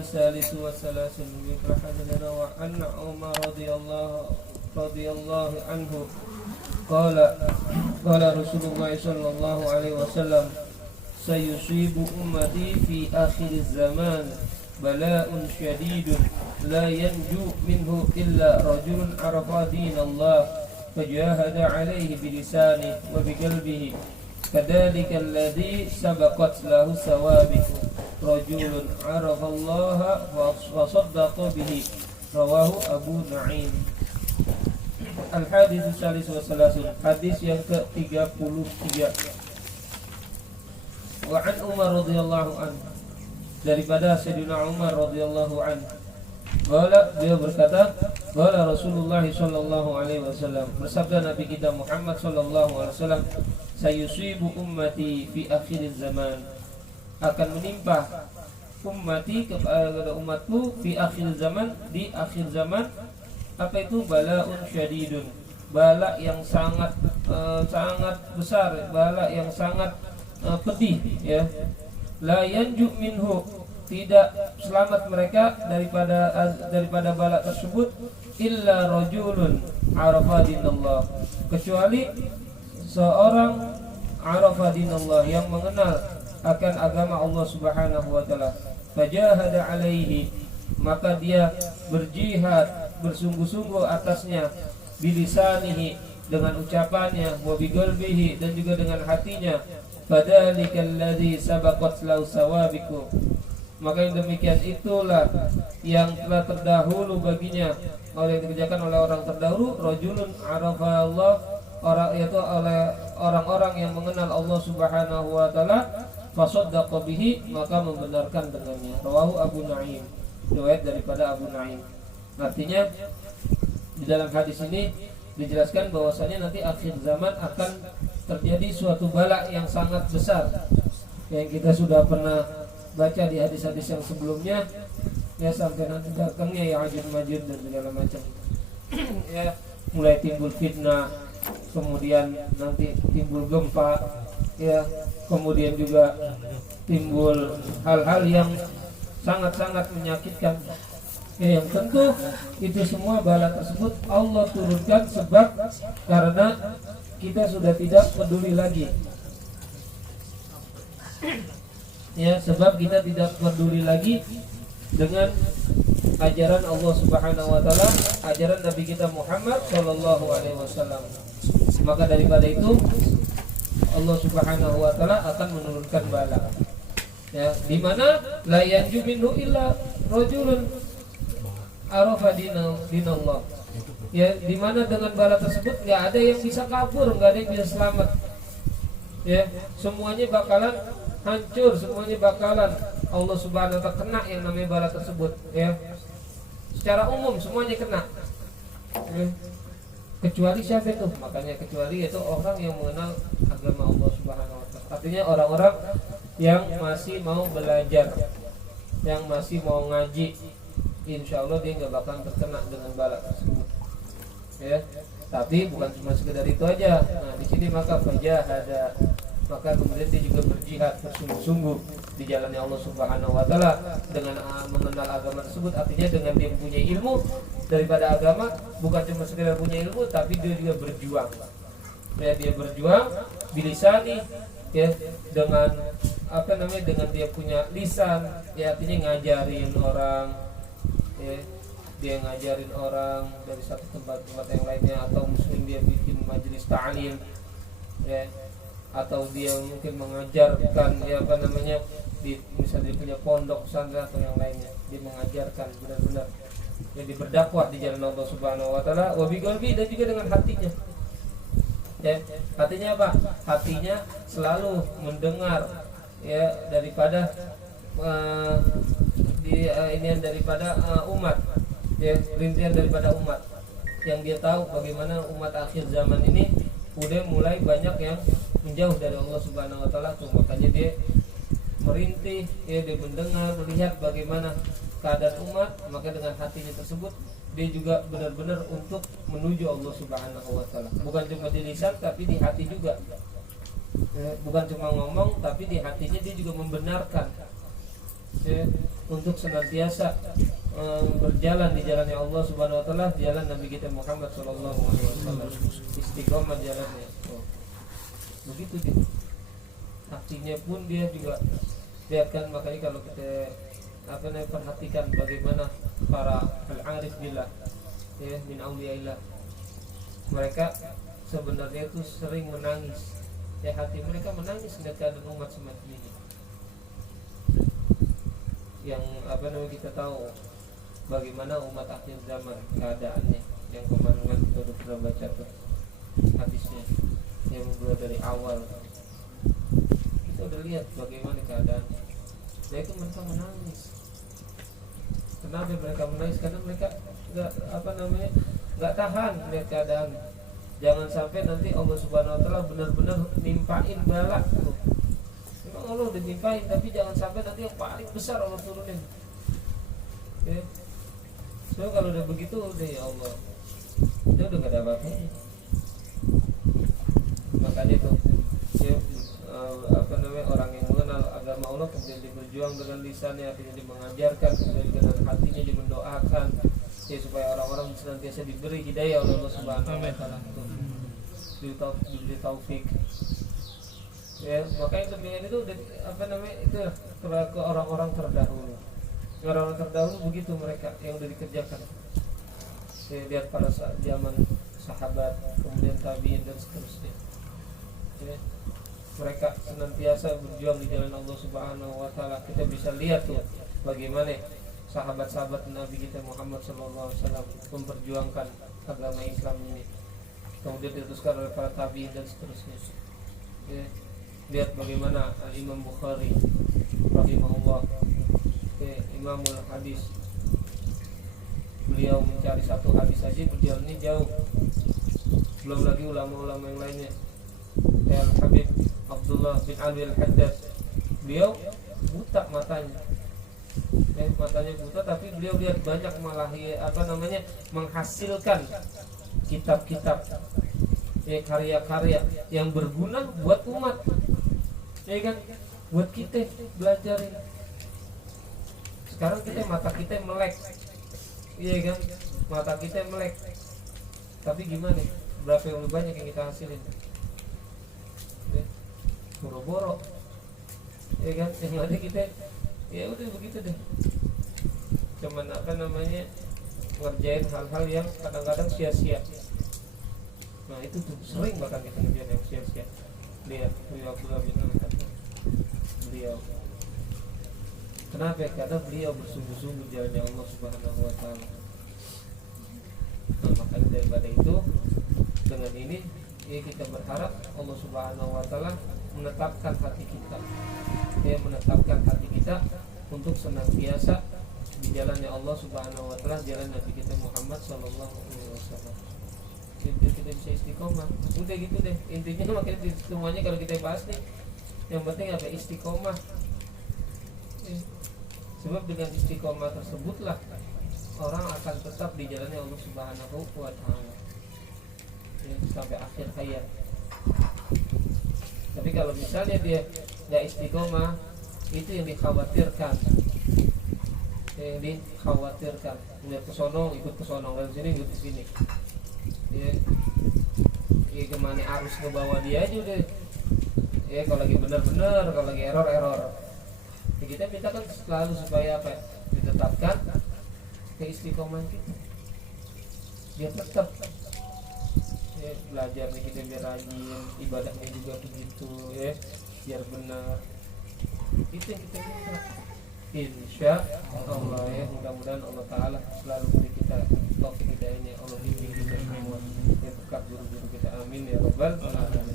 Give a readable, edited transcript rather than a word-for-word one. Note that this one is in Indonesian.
الثالث والثلاثون بفرحتنا وعن عمر رضي الله عنه قال رسول الله صلى الله عليه وسلم سيصيب أمتي في آخر الزمان بلاء شديد لا ينجو منه إلا رجل عرف دين الله فجاهد عليه بلسانه وبقلبه كذلك الذي سبقت له ثوابه رجل عرف الله وصدق به رواه Abu Nu'aim. Al-Hadits Salis wa Salasun, hadis yang ke-33. Wa an Umar radhiyallahu anhu, daripada Sayyidina Umar radhiyallahu anhu, beliau berkata, qala Rasulullah sallallahu alaihi wasallam, bersabda Nabi kita Muhammad sallallahu alaihi wasallam, sayusibu ummati fi akhir zaman, akan menimpa ummati kepada umatku fi akhir zaman, di akhir zaman. Apa itu? Balaun syadidun, bala yang sangat besar, bala yang sangat pedih, ya. La yanju minhu, tidak selamat mereka daripada bala tersebut, illa rajulun arafa dinallah, kecuali seorang arafa dinallah, yang mengenal akan agama Allah Subhanahu wa taala. Fajahada alaihi, maka dia berjihad, bersungguh-sungguh atasnya, bilisanihi, dengan ucapannya, wa biqalbihi, dan juga dengan hatinya. Fadzalikal ladzi sabaqat lahu sawabiku, maka yang demikian itulah yang telah terdahulu baginya, oleh yang dikerjakan oleh orang terdahulu. Rajulun arafa Allah, yaitu oleh orang-orang yang mengenal Allah Subhanahu wa taala, fasaddaqa bihi, maka membenarkan dengannya. Rawahu Abu Nu'aim, riwayat daripada Abu Nu'aim. Artinya di dalam hadis ini dijelaskan bahwasanya nanti akhir zaman akan terjadi suatu bala yang sangat besar, yang kita sudah pernah baca di hadis-hadis yang sebelumnya, ya, sampai nanti datangnya Ya'juj Ma'juj dan segala macam. Ya, mulai timbul fitnah, kemudian nanti timbul gempa, ya, kemudian juga timbul hal-hal yang sangat-sangat menyakitkan. Ya, yang tentu itu semua bala tersebut Allah turunkan sebab karena kita sudah tidak peduli lagi. Ya, sebab kita tidak peduli lagi dengan ajaran Allah Subhanahu wa taala, ajaran Nabi kita Muhammad sallallahu alaihi wasallam. Maka daripada itu Allah Subhanahu wa taala akan menurunkan bala. Ya, di mana la yanju minhu illa rajulun arafa dinallah. Ya, di mana dengan bala tersebut nggak ada yang bisa kabur, nggak ada yang bisa selamat. Ya, semuanya bakalan hancur, semuanya bakalan Allah Subhanahu wa taala kena yang namanya bala tersebut, ya. Secara umum semuanya kena. Ya. Kecuali siapa itu? Makanya kecuali itu orang yang mengenal agama Allah Subhanahu wa taala. Artinya orang-orang yang masih mau belajar, yang masih mau ngaji, insya Allah dia nggak bakal terkena dengan bala tersebut. Ya, tapi bukan cuma sekedar itu aja. Nah, di sini maka fajahada, maka kemudian dia juga berjihad bersungguh-sungguh di jalannya Allah Subhanahu wa taala dengan mengenal agama tersebut. Artinya dengan dia punya ilmu daripada agama, bukan cuma sekedar punya ilmu, tapi dia juga berjuang. Ya, dia berjuang bilisani, ya, dengan dengan dia punya lisan, ya, artinya ngajarin orang, ya, dia ngajarin orang dari satu tempat yang lainnya, atau muslim dia bikin majelis ta'lim, ya, atau dia mungkin mengajarkan, ya, misalnya dia punya pondok pesantren atau yang lainnya, dia mengajarkan benar-benar, jadi berdakwah di jalan Allah Subhanahu wa taala, wa biqalbi, dan juga dengan hatinya. Ya, hatinya apa? Hatinya selalu mendengar, ya, daripada umat, ya, rintihan daripada umat, yang dia tahu bagaimana umat akhir zaman ini udah mulai banyak yang menjauh dari Allah Subhanahu wa taala. Makanya dia merintih, ya, dia mendengar, melihat bagaimana keadaan umat, maka dengan hatinya tersebut dia juga benar-benar untuk menuju Allah Subhanahu wa taala. Bukan cuma di lisan tapi di hati juga. Bukan cuma ngomong tapi di hatinya dia juga membenarkan. Ya, untuk senantiasa berjalan di jalannya Allah Subhanahu wa taala, jalan Nabi kita Muhammad sallallahu alaihi wasallam. Istiqomah jalannya. Begitu dia. Artinya pun dia juga biarkan, makanya kalau kita perhatikan bagaimana para al-arif billah ya, min auliyaillah, mereka sebenarnya itu sering menangis ya, hati mereka menangis melihat keadaan umat semacam ini. Yang kita tahu bagaimana umat akhir zaman keadaannya, yang kemarin kita sudah pernah baca tuh hadisnya yang mulai dari awal. Kita udah lihat bagaimana keadaan. Nah itu mereka menangis. Kenapa mereka menangis? Karena mereka nggak tahan melihat keadaan. Jangan sampai nanti Allah Subhanahu Wa Taala benar-benar nimpain bala. Memang Allah udah nimpain, tapi jangan sampai nanti yang paling besar Allah turunin. Okay. So kalau udah begitu udah ya Allah, itu udah gak ada apa-apanya. Makanya tuh ya, orang yang mengenal agama Allah kemudian dia berjuang dengan lisannya, artinya dia mengajarkan, kemudian dengan hatinya dia mendoakan ya, supaya orang-orang senantiasa diberi hidayah oleh Allah Subhanahu wa taala, diberi taufik. Ya, makanya demikian itu itu ke orang-orang terdahulu. Orang-orang terdahulu begitu mereka yang udah dikerjakan. Saya lihat pada saat zaman sahabat, kemudian tabi'in dan seterusnya. Ya, mereka senantiasa berjuang di jalan Allah Subhanahu wa taala. Kita bisa lihat tuh bagaimana sahabat-sahabat Nabi kita Muhammad sallallahu alaihi wasallam memperjuangkan agama Islam ini. Kemudian diteruskan oleh para tabi'in dan seterusnya. Ya, lihat bagaimana Imam Bukhari rahimahullah, Imamul Hadis, beliau mencari satu hadis saja perjalanannya jauh, belum lagi ulama-ulama yang lainnya. Al-Habib Abdullah bin Ali Al-Haddad, beliau buta matanya, matanya buta, tapi beliau lihat banyak malah menghasilkan kitab-kitab karya-karya yang berguna buat umat, ya kan, buat kita belajarin. Sekarang kita mata kita melek, iya kan, mata kita melek, tapi gimana? Berapa yang lebih banyak yang kita hasilin? Boro-boro, ya kan, yang ada kita, ya udah begitu deh. Cuman ngerjain hal-hal yang kadang-kadang sia-sia. Nah itu tuh sering bahkan kita ngerjain yang sia-sia. Lihat beliau kenapa? Karena beliau bersungguh-sungguh jalannya Allah Subhanahu wa taala. Nah, makanya daripada itu, dengan ini ya kita berharap Allah Subhanahu wa taala menetapkan hati kita. Dia menetapkan hati kita untuk senantiasa di jalannya Allah Subhanahu wa taala, jalan Nabi kita Muhammad sallallahu alaihi wasallam. Kita bisa istiqomah. Udah gitu deh. Intinya makanya semuanya kalau kita bahas nih, yang penting apa? Istiqomah. Sebab dengan istiqomah tersebutlah orang akan tetap di jalannya Allah Subhanahu wa taala sampai akhir hayat. Tapi kalau misalnya dia nggak istiqomah, itu yang dikhawatirkan. Dikhawatirkan, lihat ke sono ikut ke sono, dan sini ikut ke sini. Ya gimana arus ngebawa dia aja deh. Ya kalau lagi benar-benar, kalau lagi error. Ya, kita minta kan selalu supaya apa? Ditetapkan keistiqomahan kita. Dia tetap ya, belajarnya kita biar rajin, ibadahnya juga begitu ya, biar benar. Itu yang kita minta. Insya Allah ya, mudah-mudahan Allah Ta'ala selalu beri kita taufik hidayahnya. Allah bimbing kita semua, ya berkat guru-guru kita, amin ya rabbal alamin.